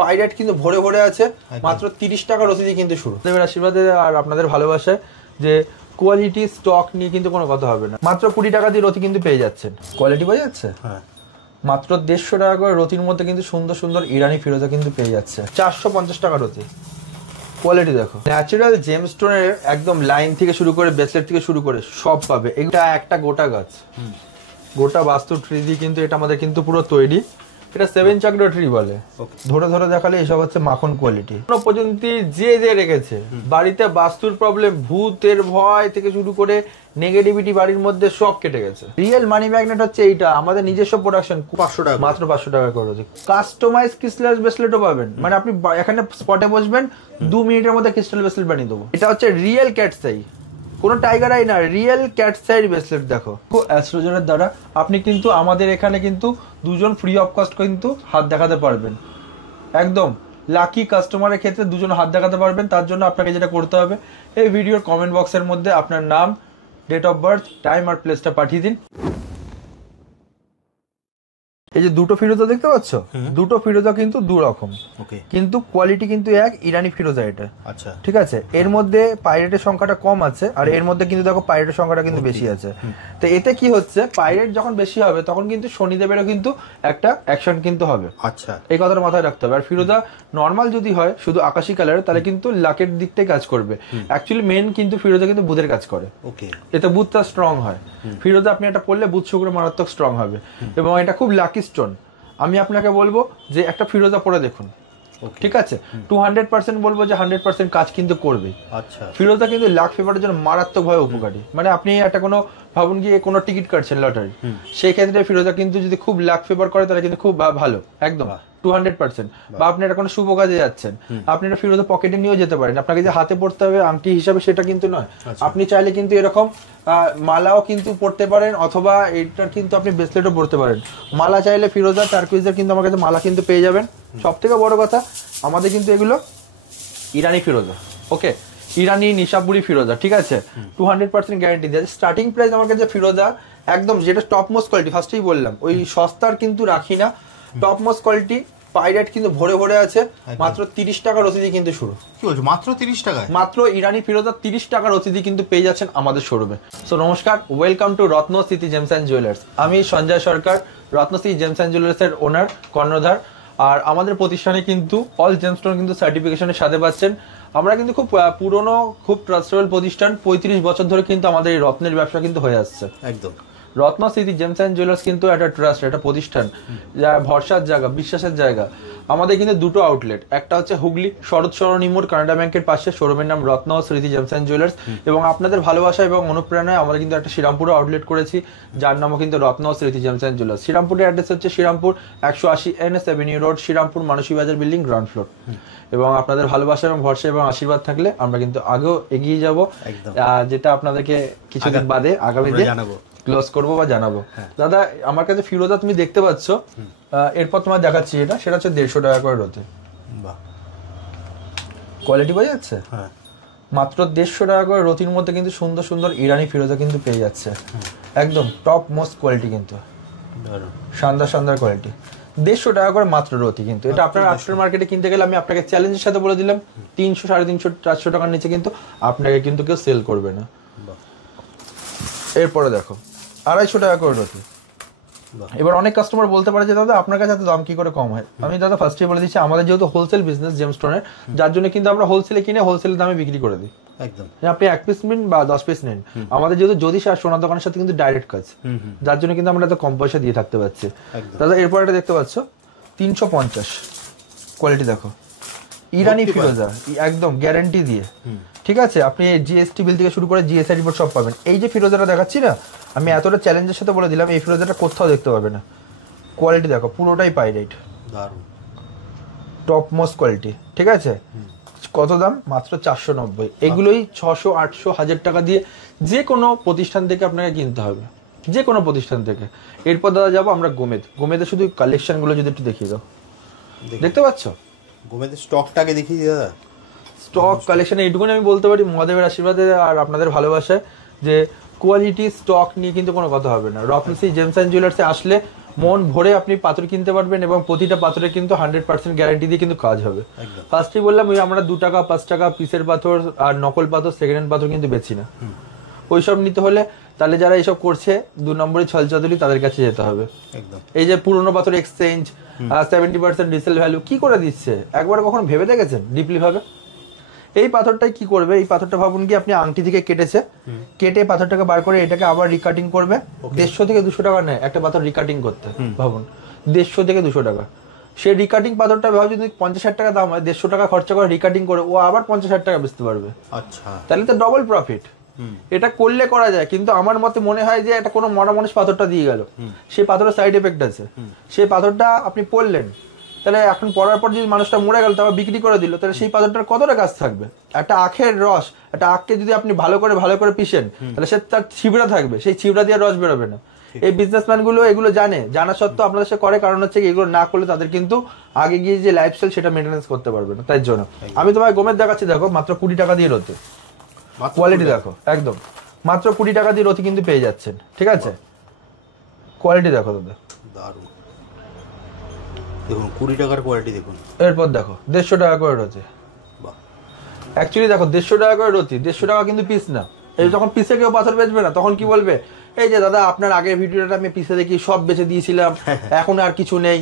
Pirate কিন্তু ভরে ভরে আছে, মাত্র 30 টাকা রসিদি কিন্তু শুরু। দেবের আশীর্বাদে আর আপনাদের ভালোবাসায় যে কোয়ালিটি স্টক নিয়ে কিন্তু কোনো কথা হবে না, মাত্র 20 টাকা দিয়ে রতি কিন্তু পেয়ে যাচ্ছেন। কোয়ালিটি বোঝা যাচ্ছে? হ্যাঁ, মাত্র 150 টাকা করে রতির মধ্যে কিন্তু সুন্দর সুন্দর ইরানি ফিরোজা কিন্তু পেয়ে যাচ্ছে। 450 টাকা রতি। কোয়ালিটি দেখো, ন্যাচারাল জেমস্টোনের একদম লাইন থেকে শুরু করে ব্রেসলেট থেকে শুরু করে সব পাবে। এটা একটা গোটা গাছ, গোটা বাস্তু ট্রি দিয়ে কিন্তু এটা আমাদের কিন্তু পুরো তৈরি। এটা 7 চাকরা ট্রি বলে। ধরে ধরে দেখালে এসব হচ্ছে মাখন কোয়ালিটি। এখনো পর্যন্ত যে রেখেছে বাড়িতে বাস্তুর প্রবলেম, ভূতের ভয় থেকে শুরু করে নেগেটিভিটি বাড়ির মধ্যে সব কেটে গেছে। রিয়েল মানি ম্যাগনেট হচ্ছে এইটা, আমাদের নিজস্ব প্রোডাকশন। 500 টাকা, মাত্র 500 টাকা করে। কাস্টমাইজ ক্রিস্টাল ব্রেসলেটও পাবেন, মানে আপনি এখানে স্পটে বসবেন 2 মিনিটের মধ্যে ক্রিস্টাল ব্রেসলেট বানিয়ে দেবো। এটা হচ্ছে রিয়েল ক্যাটস আই, কোনো টাইগার আই না, রিয়েল ক্যাটস আই ব্রেসলেট। দেখো অ্যাস্ট্রোজনের দ্বারা আপনি কিন্তু আমাদের এখানে কিন্তু 2জন ফ্রি অফ কস্ট কিন্তু হাত দেখাতে পারবেন। একদম লাকি কাস্টমারের ক্ষেত্রে 2জন হাত দেখাতে পারবেন। তার জন্য আপনাকে যেটা করতে হবে, এই ভিডিওর কমেন্ট বক্সের মধ্যে আপনার নাম, ডেট অফ বার্থ, টাইম আর প্লেসটা পাঠিয়ে দিন। এই যে দুটো ফিরোজা দেখতে পাচ্ছ, দুটো ফিরোজা কিন্তু দু রকম, কিন্তু কোয়ালিটি কিন্তু এক। ইরানি ফিরোজা এটা। আচ্ছা, ঠিক আছে। এর মধ্যে পাইরেটের সংখ্যাটা কম আছে, আর এর মধ্যে কিন্তু দেখো পাইরেটের সংখ্যাটা কিন্তু বেশি আছে। তো এতে কি হচ্ছে, পাইরেট যখন বেশি হবে তখন কিন্তু শনিদেবেরও কিন্তু একটা অ্যাকশন কিন্তু হবে। আচ্ছা, এই কথাটা মাথায় রাখতে হবে। আর ফিরোজা নর্মাল যদি হয় শুধু আকাশি কালারের, তাহলে কিন্তু লাকের দিক থেকে কাজ করবে। অ্যাকচুয়ালি মেন কিন্তু ফিরোজা কিন্তু বুধের কাজ করে। ওকে, এতে বুধটা স্ট্রং হয়। ফিরোজা আপনি এটা পড়লে বুধ শুক্র মারাত্মক স্ট্রং হবে, এবং এটা খুব লাকি স্টোন। আমি আপনাকে বলবো যে একটা ফিরোজা পরে দেখুন, ঠিক আছে? 200% বলবো যে 100% কাজ কিন্তু করবে। আচ্ছা, ফিরোজা কিন্তু লাক ফেভারের জন্য মারাত্মক ভাবে উপকারী। মানে আপনি একটা কোনো ভাবুন গিয়ে কোনো টিকিট কাটছেন লটারি, সেই ক্ষেত্রে ফিরোজা কিন্তু যদি খুব লাক ফেভার করে তাহলে কিন্তু খুব ভালো, একদম 200%। বা আপনি একটা কোনো শুভ কাজে যাচ্ছেন, আপনি এটা ফিরোজা পকেটে নিয়েও যেতে পারেন। আপনাকে যে হাতে পড়তে হবে আংটি হিসাবে সেটা কিন্তু নয়। আপনি চাইলে কিন্তু এরকম মালাও কিন্তু পড়তে পারেন, অথবা এটার কিন্তু আপনি ব্রেসলেটও পড়তে পারেন। মালা চাইলে ফিরোজা টার্কুইজের কিন্তু আমার কাছে মালা কিন্তু পেয়ে যাবেন। সব থেকে বড় কথা, আমাদের কিন্তু এগুলো ইরানি ফিরোজা। ওকে, ইরানি নিশাপুরি ফিরোজা, ঠিক আছে? 200% গ্যারান্টি দেয়। স্টার্টিং প্রাইস আমার কাছে ফিরোজা একদম যেটা টপ মোস্ট কোয়ালিটি, ফার্স্টেই বললাম ওই সস্তার কিন্তু রাখি না। টপ মোস্ট কোয়ালিটি পাইরেট কিন্তু ভরে ভরে আছে, মাত্র 30 টাকা রসিদি কিন্তু শুরু। কি বলছো, মাত্র 30 টাকায়? মাত্র ইরানি ফিরোজা 30 টাকা রসিদি কিন্তু পেয়ে যাচ্ছেন আমাদের শোরুমে। সো নমস্কার, welcome to Ratnasthiti gems and jewellers. আমি Sanjay Sarkar, Ratnasthiti gems and jewellers এর ওনার, কর্ণধার। আর আমাদের প্রতিষ্ঠানে কিন্তু অল জেমস্টোন কিন্তু সার্টিফিকেশনের সাথে পাচ্ছেন। আমরা কিন্তু খুব পুরনো, খুব ট্রাস্টেবল প্রতিষ্ঠান। 35 বছর ধরে কিন্তু আমাদের এই রত্নের ব্যবসা কিন্তু হয়ে আসছে। একদম রত্নস্থিতি জেমস অ্যান্ড জুয়েলার্স কিন্তু একটা ট্রাস্ট, একটা প্রতিষ্ঠান, যা ভরসার জায়গা, বিশ্বাসের জায়গা। আমাদের কিন্তু দুটো আউটলেট, একটা হচ্ছে হুগলি শরৎ সরণী মোড় কানাডা ব্যাংকের পাশে, শোরুমের নাম রত্ন স্মৃতি জেমস অ্যান্ড জুয়েলার্স। এবং আপনাদের ভালোবাসা এবং অনুপ্রেরণায় আমরা কিন্তু একটা শ্রীরামপুরে আউটলেট করেছি, যার নামও কিন্তু Ratna Smriti gems and jewellers. শ্রীরামপুরের অ্যাড্রেস হচ্ছে Shrirampur 180 NS avenue road, Shrirampur Manasi Bazar building, ground floor. এবং আপনাদের ভালোবাসা এবং ভরসা এবং আশীর্বাদ থাকলে আমরা কিন্তু আগেও এগিয়ে যাব, যেটা আপনাদেরকে কিছুদিন বাদে আগামী দিনে জানাবো, ক্লোজ করবো বা জানাবো। দাদা, আমার কাছে ফিরোজা তুমি দেখতে পাচ্ছ, এরপর তোমার দেখাচ্ছি এটা, সেটা হচ্ছে 150 টাকা করে রতে। কোয়ালিটি বোঝা যাচ্ছে? মাত্র 150 টাকা করে রতির মধ্যে কিন্তু সুন্দর সুন্দর ইরানি ফিরোজা কিন্তু পেয়ে যাচ্ছে। একদম টপ মোস্ট কোয়ালিটি, কিন্তু শানদার কোয়ালিটি। 150 টাকা করে মাত্র রতি। কিন্তু এটা আপনার আফটার মার্কেটে কিনতে গেলে আমি আপনাকে চ্যালেঞ্জের সাথে বলে দিলাম 300, 350, 400 টাকার নিচে কিন্তু আপনাকে কিন্তু কেউ সেল করবে না। এরপরে দেখো 250 টাকা করে রতি। এবার অনেক কাস্টমার বলতে পারে যে দাদা আপনার কাছে এত দাম কি করে কম হয়? আমি দাদা ফার্স্টে বলে দিচ্ছি, আমাদের যেহেতু হোলসেল বিজনেস জেমস্টোনের, যার জন্য কিন্তু আমরা হোলসেলে কিনে হোলসেল দামে বিক্রি করে দিই। একদম, আপনি 1 পিস নিন বা 10 পিস নিন, আমাদের যেহেতু যদি সোনার দোকানের সাথে কিন্তু ডাইরেক্ট কাজ, যার জন্য কিন্তু আমরা এত কম পয়সা দিয়ে থাকতে পারছি। দাদা এরপর এটা দেখতে পাচ্ছ 350, কোয়ালিটি দেখো, ইরানি ফিরোজা, একদম গ্যারান্টি দিয়ে, ঠিক আছে? আপনি জিএসটি বিল থেকে শুরু করে জিএসআই রিপোর্ট সব পাবেন। এই যে ফিরোজাটা দেখাচ্ছি না, আমি এতটা চ্যালেঞ্জের সাথে বলে দিলাম এই ফিরোজাটা কোথাও দেখতে পাবে না। কোয়ালিটি দেখো, পুরোটাই পাইরেট, টপ মোস্ট কোয়ালিটি, ঠিক আছে? কত দাম? মাত্র 490। এগুলোই 600, 800, 1000 টাকা দিয়ে যে কোনো প্রতিষ্ঠান থেকে আপনাকে কিনতে হবে, যে কোনো প্রতিষ্ঠান থেকে। এরপর দাদা যাবো আমরা গোমেদে শুধু কালেকশনগুলো যদি একটু দেখিয়ে দাও। দেখতে পাচ্ছ গোমেদের স্টকটাকে দেখিয়ে দিই দাদা। স্টক কালেকশন এইটুকুনি আমি বলতে পারি, মহাদেবের আশীর্বাদে আর আপনাদের ভালোবাসায়, যে কোয়ালিটি স্টক নিয়ে কিন্তু কোনো কথা হবে না। রত্নশ্রী জেমস অ্যান্ড জুয়েলার্সে আসলে মন ভরে আপনি পাথর কিনতে পারবেন এবং প্রতিটা পাথরে কিন্তু 100% গ্যারান্টি দিয়ে কিন্তু কাজ হবে। ফার্স্টই বললাম ওই আমরা 2 টাকা 5 টাকা পিসের পাথর আর নকল পাথর সেকেন্ড হ্যান্ড পাথর কিন্তু বেচি না। ওইসব নিতে হলে তাহলে যারা এইসব করছে 2 নম্বরে ছলচাতুরি তাদের কাছে যেতে হবে। এই যে পুরোনো পাথর এক্সচেঞ্জ 70% রিসেল ভ্যালু কি করে দিচ্ছে একবার কখনো ভেবে দেখেছেন ডিপলি ভাবে? এই পাথরটাই কি করবে, এই পাথরটা ভাবুন কি আপনি আংটি থেকে কেটেছে, কেটে পাথরটাকে বার করে এটাকে আবার রিকাটিং করবে, 150 থেকে 200 টাকা নেয় একটা পাথর রিকাটিং করতে। ভাবুন 150 থেকে 200 টাকা। সে রিকাটিং পাথরটা ভাবুন যদি 50-60 টাকা দাম হয়, 150 টাকা খরচা করে রিকাটিং করে ও আবার 50-60 টাকা বেচতে পারবে। আচ্ছা, তাহলে তো ডবল প্রফিট। এটা করলে করা যায়, কিন্তু আমার মতে মনে হয় যে এটা কোনো মরা মানুষ পাথরটা দিয়ে গেল, সেই পাথরের সাইড এফেক্ট আছে, সেই পাথরটা আপনি পড়লেন, তাহলে এখন পড়ার পর যদি মানুষটা মরে গেল তারপর বিক্রি করে দিল, তাহলে সেই পাথরটার কতটা কাজ থাকবে? একটা আখের রস, একটা আখকে যদি আপনি ভালো করে পিষেন তাহলে সে তার ছিবড়া থাকবে, সেই ছিবড়া দিয়ে রস বেরোবে না। এই বিজনেসম্যান গুলো এগুলো জানা সত্ত্বেও আপনাদের সাথে করে, কারণ হচ্ছে এগুলো না করলে তাদের কিন্তু আগে গিয়ে যে লাইফস্টাইল সেটা মেনটেন্স করতে পারবে না। তাই জন্য আমি তোমায় গোমেদ দেখাচ্ছি, দেখো মাত্র 20 টাকা দিয়ে রতি, কোয়ালিটি দেখো একদম মাত্র 20 টাকা দিয়ে রতি কিন্তু পেয়ে যাচ্ছেন। ঠিক আছে, কোয়ালিটি দেখো দাদা, দারুণ। দেখুন 20 টাকার কোয়ালিটি দেখুন। এরপর দেখো 150 টাকা করে রতি। অ্যাকচুয়ালি দেখো 150 টাকা করে রতি, 150 টাকা কিন্তু পিস না। এই যখন পিসে কেউ পাথর বেচবে না তখন কি বলবে, এই যে দাদা আপনার আগের ভিডিওটা আমি পিসে দেখি সব বেচে দিয়েছিলাম, এখন আর কিছু নেই।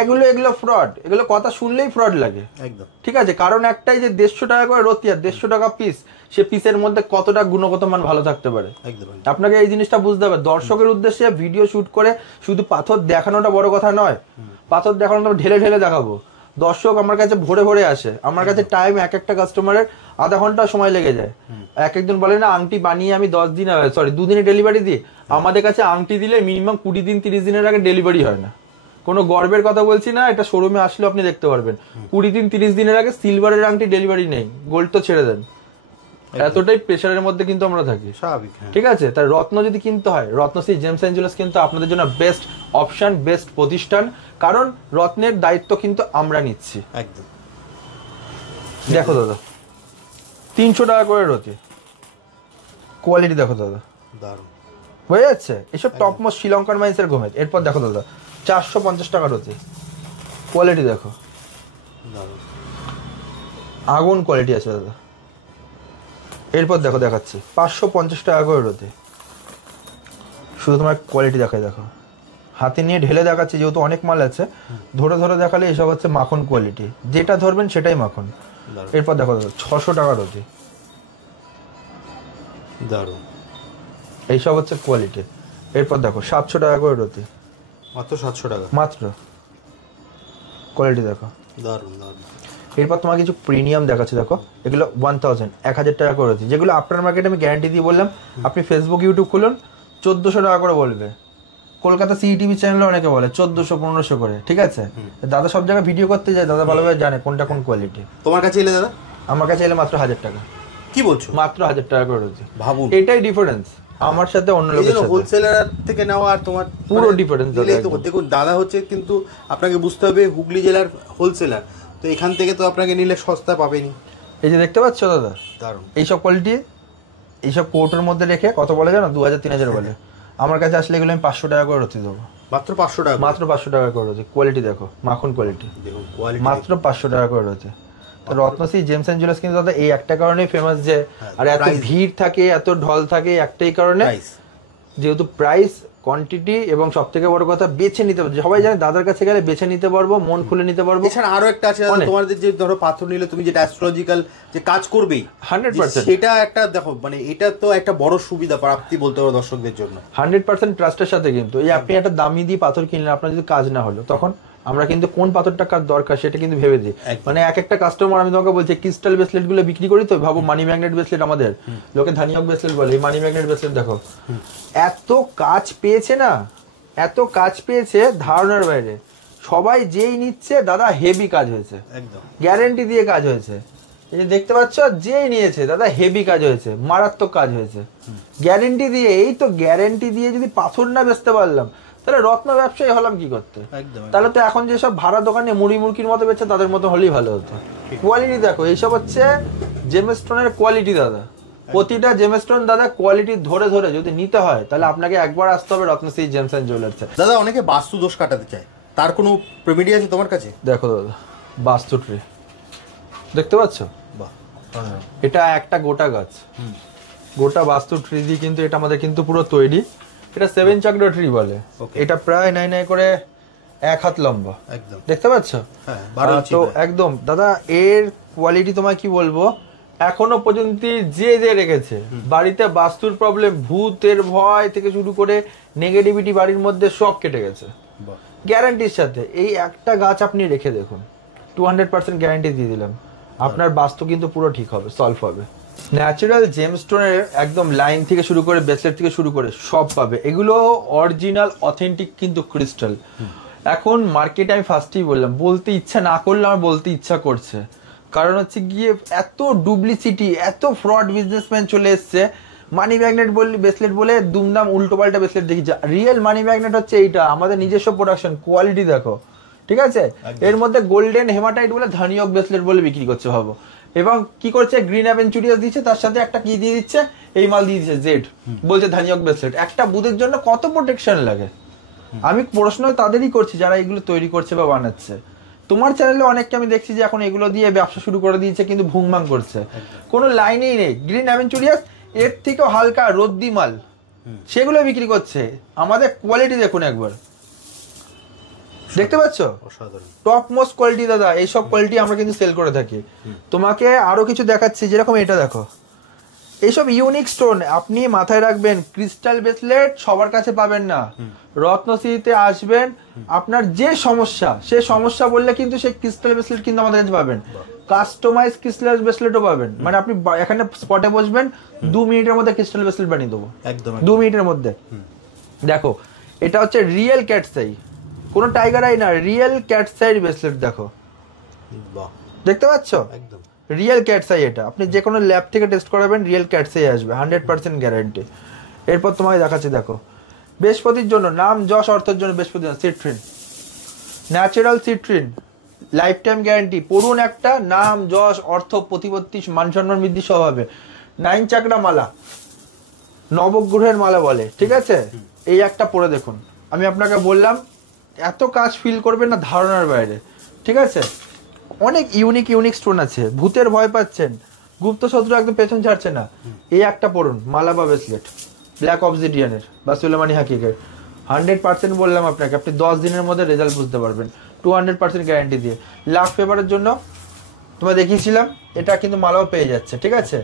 এগুলো ফ্রড, এগুলো কথা শুনলেই ফ্রড লাগে একদম। ঠিক আছে, কারণ একটাই যে 150 টাকা করে রতি আর 150 টাকা পিস, সে পিসের মধ্যে কতটা গুণগত মান ভালো থাকতে পারে আপনাকে এই জিনিসটা বুঝতে হবে। দর্শকের উদ্দেশ্যে ভিডিও শুট করে শুধু পাথর দেখানোটা বড় কথা নয়, পাথর দেখানোটা ঢেলে ঢেলে দেখাবো। দর্শক আমার কাছে ভরে ভরে আসে, আমার কাছে টাইম এক একটা কাস্টমারের আধা ঘন্টা সময় লেগে যায়। একজন বলে না আংটি বানিয়ে আমি 2 দিনে ডেলিভারি দিই, আমাদের কাছে আংটি দিলে মিনিমাম 20 দিন 30 দিনের আগে ডেলিভারি হয় না। কোনো গর্বের কথা বলছি না, এটা শোরুমে আসলে আপনি দেখতে পারবেন 20 দিন 30 দিনের আগে সিলভারের আংটি ডেলিভারি নেই, গোল্ড তো ছেড়ে দেন। এতটাই প্রেশারের মধ্যে কিন্তু আমরা থাকি, স্বাভাবিক। ঠিক আছে, তাই রত্ন যদি কিনতে হয় রত্নশ্রী জেমস এন্ড জুয়েলার্স কিন্তু আপনাদের জন্য বেস্ট অপশন, বেস্ট প্রতিষ্ঠান, কারণ রত্নের দায়িত্ব কিন্তু আমরা নিচ্ছি একদম। দেখো দাদা 300 টাকা করে রতি, কোয়ালিটি দেখো দাদা দারুণ, হয়ে যাচ্ছে। এসব টপ মোস্ট শ্রীলঙ্কার মাইন্সের গোমেদ। এরপর দেখো দাদা 450 টাকা রতি, কোয়ালিটি দেখো দারুণ, আগুন কোয়ালিটি আছে দাদা। এরপর দেখো দেখাচ্ছি 550 টাকা করে রতি, শুধু তোমার কোয়ালিটি দেখাই, দেখো হাতে নিয়ে ঢেলে দেখাচ্ছি যেহেতু অনেক মাল আছে, ধরে ধরে দেখালে এসব হচ্ছে মাখন কোয়ালিটি, যেটা ধরবেন সেটাই মাখন। এরপর দেখো দাদা 600 টাকা রতি, দারুণ, এইসব হচ্ছে কোয়ালিটি। এরপর দেখো 700 টাকা করে রতি, মাত্র 700 টাকা মাত্র, কোয়ালিটি দেখো দারুণ দারুণ। এরপর তোমার কিছু প্রিমিয়াম দেখাচ্ছে, দেখো এগুলো 1000 টাকা করে রতি, যেগুলো আপনার মার্কেটে আমি গ্যারান্টি দিয়ে বললাম, আপনি ফেসবুক ইউটিউব খুলুন 1400 টাকা করে বলবে, কলকাতা সিইটিভি চ্যানেলে অনেকে বলে 1400-1500 করে। ঠিক আছে, দাদা সব জায়গায় ভিডিও করতে যায়, দাদা ভালোভাবে জানে কোনটা কোন কোয়ালিটি। তোমার কাছে এলে দাদা? আমার কাছে এলে মাত্র 1000 টাকা। কি বলছো? মাত্র 1000 টাকা করে রয়েছে, ভাবুন এটাই ডিফারেন্স আমার সাথে অন্য লোকের সাথে। হোলসেলার থেকে নেওয়া আর তোমার পুরো ডিফারেন্স। দেখুন দাদা হচ্ছে, কিন্তু আপনাকে বুঝতে হবে হুগলি জেলার হোলসেলার, তো এখান থেকে তো আপনাকে নিলে সস্তা পাবেনি। এই যে দেখতে পাচ্ছ দাদা দারুণ, এইসব কোয়ালিটি এইসব কোর্টের মধ্যে রেখে কত বলে জানো, 2000-3000 বলে। আমার কাছে আসলে এগুলো আমি 500 টাকা করে রতি দেবো, মাত্র 500 টাকা, মাত্র 500 টাকা করে রতি। কোয়ালিটি দেখো মাখন কোয়ালিটি, মাত্র 500 টাকা করে রতি। রত্নশ্রী জেমস এন্ড জুয়েলার্স কিন্তু দাদা এই একটা কারণেই ফেমাস, যে আর এত ভিড় থাকে এত ঢল থাকে একটাই কারণে, যেহেতু প্রাইস কোয়ান্টিটি এবং সব থেকে বড় কথা বেছে নিতে পারবো। সবাই জানে দাদার কাছে গেলে বেছে নিতে পারবো, মন খুলে নিতে পারবো। এছাড়া আরো একটা আছে তোমাদের, যে ধরো পাথর নিলে তুমি যেটা অ্যাস্ট্রোলজিক্যাল যে কাজ করবেই 100%, সেটা একটা দেখো, মানে এটা তো একটা বড় সুবিধা প্রাপ্তি বলতে পারো দর্শকদের জন্য। 100% ট্রাস্টের সাথে। কিন্তু এই আপনি একটা দামি দিয়ে পাথর কিনলেন, আপনার যদি কাজ না হলো তখন আমরা কিন্তু কোন পাথরটা কার দরকার সেটা কিন্তু ভেবে দিই। মানে এক একটা কাস্টমার, আমি তোমাকে বলছি ক্রিস্টাল ব্রেসলেট গুলো বিক্রি করি, তো ভাবো মানি ম্যাগনেট ব্রেসলেট, আমাদের লোকে ধানিয়ক ব্রেসলেট বলে, এই মানি ম্যাগনেট ব্রেসলেট দেখো এত কাজ পেয়েছে না, এত কাজ পেয়েছে ধারণার বাইরে। সবাই যেই নিচ্ছে দাদা হেভি কাজ হয়েছে, একদম গ্যারেন্টি দিয়ে কাজ হয়েছে। এই যে দেখতে পাচ্ছ যেই নিয়েছে দাদা হেভি কাজ হয়েছে, মারাত্মক কাজ হয়েছে, গ্যারেন্টি দিয়ে। এই তো গ্যারেন্টি দিয়ে যদি পাথর না বেচতে পারলাম তাহলে রত্ন ব্যবসায়ী হলাম কি করতে? তাহলে তো এখন যেসব ভাড়া দোকানে মুড়ি মুরগির মতো বেচছে তাদের মতো হলেই ভালো হতো। কোয়ালিটি দেখো, এইসব হচ্ছে জেমস্টোনের কোয়ালিটি দাদা, প্রতিটা জেমস্টোন দাদা কোয়ালিটি ধরে ধরে যদি নিতে হয় তাহলে আপনাকে একবার আসতে হবে রত্নশ্রী জেমস এন্ড জুয়েলার্স। দাদা অনেকে বাস্তু দোষ কাটাতে চায়, তার কোনো রেমেডি আছে তোমার কাছে? দেখো দাদা, বাস্তু ট্রি দেখতে পাচ্ছ, বাহ, এটা একটা গোটা গাছ, গোটা বাস্তু ট্রি দিয়ে কিন্তু এটা আমাদের কিন্তু পুরো তৈরি। এটা 7 চাকরা ট্রি বলে। এটা প্রায় নাই করে 1 হাত লম্বা, একদম দেখতে পাচ্ছ। তো একদম দাদা এর কোয়ালিটি তোমায় কি বলবো, এখনো পর্যন্ত যে রেখেছে বাড়িতে বাস্তুর প্রবলেম, ভূতের ভয় থেকে শুরু করে নেগেটিভিটি বাড়ির মধ্যে সব কেটে গেছে গ্যারান্টির সাথে। এই একটা গাছ আপনি রেখে দেখুন, 200% গ্যারান্টি দিয়ে দিলাম, আপনার বাস্তু কিন্তু পুরো ঠিক হবে, সলভ হবে। ন্যাচারাল জেমস্টোনের একদম লাইন থেকে শুরু করে ব্রেসলেট থেকে শুরু করে সব পাবে। এগুলো অরিজিনাল অথেন্টিক কিন্তু ক্রিস্টাল। এখন মার্কেটে আমি ফার্স্টেই বললাম, বলতে ইচ্ছা না করলে আমার বলতে ইচ্ছা করছে, কারণ হচ্ছে গিয়ে এত ডুপ্লিসিটি, এত ফ্রড বিজনেসম্যান চলে এসছে। মানি ম্যাগনেট বললি ব্রেসলেট বলে দুমদাম উল্টো পাল্টা ব্রেসলেট দেখি। রিয়েল মানি ম্যাগনেট হচ্ছে এইটা, আমাদের নিজস্ব প্রোডাকশন, কোয়ালিটি দেখো, ঠিক আছে। এর মধ্যে গোল্ডেন হেমাটাইট বলে ধানিয়ক ব্রেসলেট বলে বিক্রি করছে ভাবো, এবং কি করছে গ্রিন অ্যাভেঞ্চুরিয়াস দিচ্ছে, তার সাথে একটা কি দিয়ে দিচ্ছে, এই মাল দিয়ে দিচ্ছে জেড, বলছে ধানিয়ক ব্রেসলেট। একটা বুথের জন্য কত প্রোটেকশন লাগে। আমি প্রশ্ন তাদেরই করছি যারা এগুলো তৈরি করছে বা বানাচ্ছে। তোমার চ্যানেলে অনেককে আমি দেখছি যে এখন এগুলো দিয়ে ব্যবসা শুরু করে দিয়েছে, কিন্তু ভুংভাং করছে, কোনো লাইনেই নেই। গ্রিন অ্যাভেঞ্চুরিয়াস এর থেকেও হালকা রদ্দি মাল, সেগুলো বিক্রি করছে। আমাদের কোয়ালিটি দেখুন একবার, দেখতে পাচ্ছ, টপ মোস্ট কোয়ালিটি দাদা। এইসব কোয়ালিটি আমরা কিন্তু সেল করে থাকি। তোমাকে আরো কিছু দেখাচ্ছি, যেরকম এটা দেখো, এইসব ইউনিক স্টোন আপনি মাথায় রাখবেন। ক্রিস্টাল ব্রেসলেট সবার কাছে পাবেন না, রত্নশ্রীতে আসবেন, আপনার যে সমস্যা সে সমস্যা বললে কিন্তু সেই ক্রিস্টাল ব্রেসলেট কিন্তু আমাদের কাছে পাবেন। কাস্টমাইজ ক্রিস্টাল ব্রেসলেটও পাবেন, মানে আপনি এখানে স্পটে বসবেন, 2 মিনিটের মধ্যে ক্রিস্টাল ব্রেসলেট বানিয়ে দেবো, একদম 2 মিনিটের মধ্যে। দেখো এটা হচ্ছে রিয়েল ক্যাটসাই, কোনো টাইগার আই না, রিয়েল ক্যাটসাই ব্রেসলেট দেখো, দেখতে পাচ্ছ, একদম রিয়েল ক্যাটসাই। এটা আপনি যে কোনো ল্যাব থেকে টেস্ট করাবেন, রিয়েল ক্যাটসাই আসবে, 100% গ্যারান্টি। এরপর তোমাকে দেখাচ্ছি, দেখো বৃহস্পতির জন্য, নাম যশ অর্থের জন্য বৃহস্পতি, citrine, natural citrine, life time guarantee. পড়ুন একটা, নাম যশ অর্থ প্রতিপত্তি মান সম্মান বৃদ্ধি সব হবে। 9 চাকরা মালা, নবগ্রহের মালা বলে, ঠিক আছে। এই একটা পরে দেখুন, আমি আপনাকে বললাম এত কাজ ফিল করবেন না ধারণার বাইরে, ঠিক আছে। অনেক ইউনিক স্টোন আছে, ভূতের ভয় পাচ্ছেন, গুপ্ত শত্রু একদম পেছন ছাড়ছে না, এই একটা পড়ুন, মালা বা ব্রেসলেট, ব্ল্যাক অবসিডিয়ানের বা সুলেমানি হাকিকের। 100% বললাম আপনাকে, আপনি 10 দিনের মধ্যে রেজাল্ট বুঝতে পারবেন, 200% গ্যারান্টি দিয়ে। লাভ ফেভারের জন্য তোমায় দেখিয়েছিলাম, এটা কিন্তু মালাও পেয়ে যাচ্ছে, ঠিক আছে।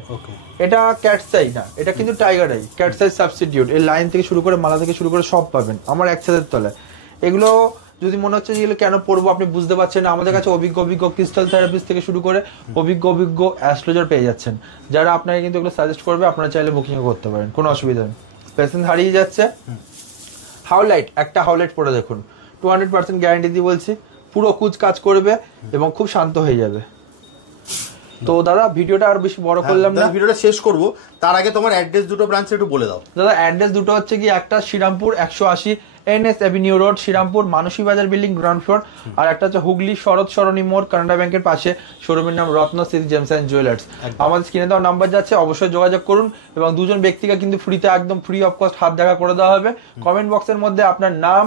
এটা ক্যাটসাই না, এটা কিন্তু টাইগার আই, ক্যাটসাই সাবস্টিটিউট। এর লাইন থেকে শুরু করে মালা থেকে শুরু করে সব পাবেন আমার এক ছাদের তলায়। এগুলো যদি মনে হচ্ছে যেগুলো কেন পড়বো আপনি বুঝতে পারছেন না, আমাদের কাছে অভিজ্ঞ ক্রিস্টাল থেরাপিস্ট থেকে শুরু করে অভিজ্ঞ অ্যাস্ট্রোলজার পেয়ে যাচ্ছেন, যারা আপনাকে কিন্তু এগুলো সাজেস্ট করবে। আপনারা চাইলে বুকিং করতে পারেন, কোনো অসুবিধা নেই। পেশেন্ট হারিয়ে যাচ্ছে, হাউলাইট, একটা হাউলাইট পরে দেখুন, 200% গ্যারান্টি দিয়ে বলছি, পুরো কুচ কাজ করবে এবং খুব শান্ত হয়ে যাবে। তো দাদা ভিডিওটা আর বেশি বড় করলাম না, ভিডিওটা শেষ করব, তার আগে তোমার অ্যাড্রেস দুটো ব্রাঞ্চে একটু বলে দাও। দাদা অ্যাড্রেস দুটো হচ্ছে কি, একটা Shrirampur 180 NS avenue road Shrirampur, Manasi Bazar building ground floor, আর একটা হচ্ছে হুগলি শরৎ সরণী মোড়, কানাডা ব্যাংকের পাশে, শোরুমের নাম রত্নশ্রী জেমস এন্ড জুয়েলার্স। আমাদের স্ক্রিনে দেওয়া নাম্বার যাচ্ছে, অবশ্যই যোগাযোগ করুন, এবং দুজন ব্যক্তিকে কিন্তু ফ্রিতে, একদম ফ্রি অফ কস্ট হাত দেখা করে দেওয়া হবে। কমেন্ট বক্সের মধ্যে আপনার নাম,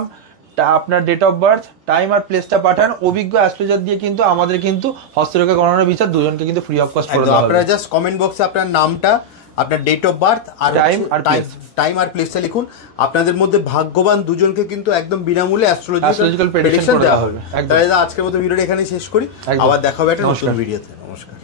আপনার ডেট অফ বার্থ, টাইম আর প্লেসটা পাঠান। অভিজ্ঞ অ্যাস্ট্রোলজার দিয়ে কিন্তু আমাদের কিন্তু হস্তরেখা গণনার বিচার দুজনকে কিন্তু ফ্রি অফ কস্ট করে দেওয়া হবে। আপনারা জাস্ট কমেন্ট বক্সে আপনার নামটা, আপনার ডেট অফ বার্থ আর টাইম আর প্লেসটা লিখুন। আপনাদের মধ্যে ভাগ্যবান দুজনকে কিন্তু একদম বিনামূল্যে অ্যাস্ট্রোলজিক্যাল প্রেডিকশন দেওয়া হবে। তাহলে আজকের মতো ভিডিওটা এখানেই শেষ করি, আবার দেখা হবে একটা নতুন ভিডিওতে। নমস্কার।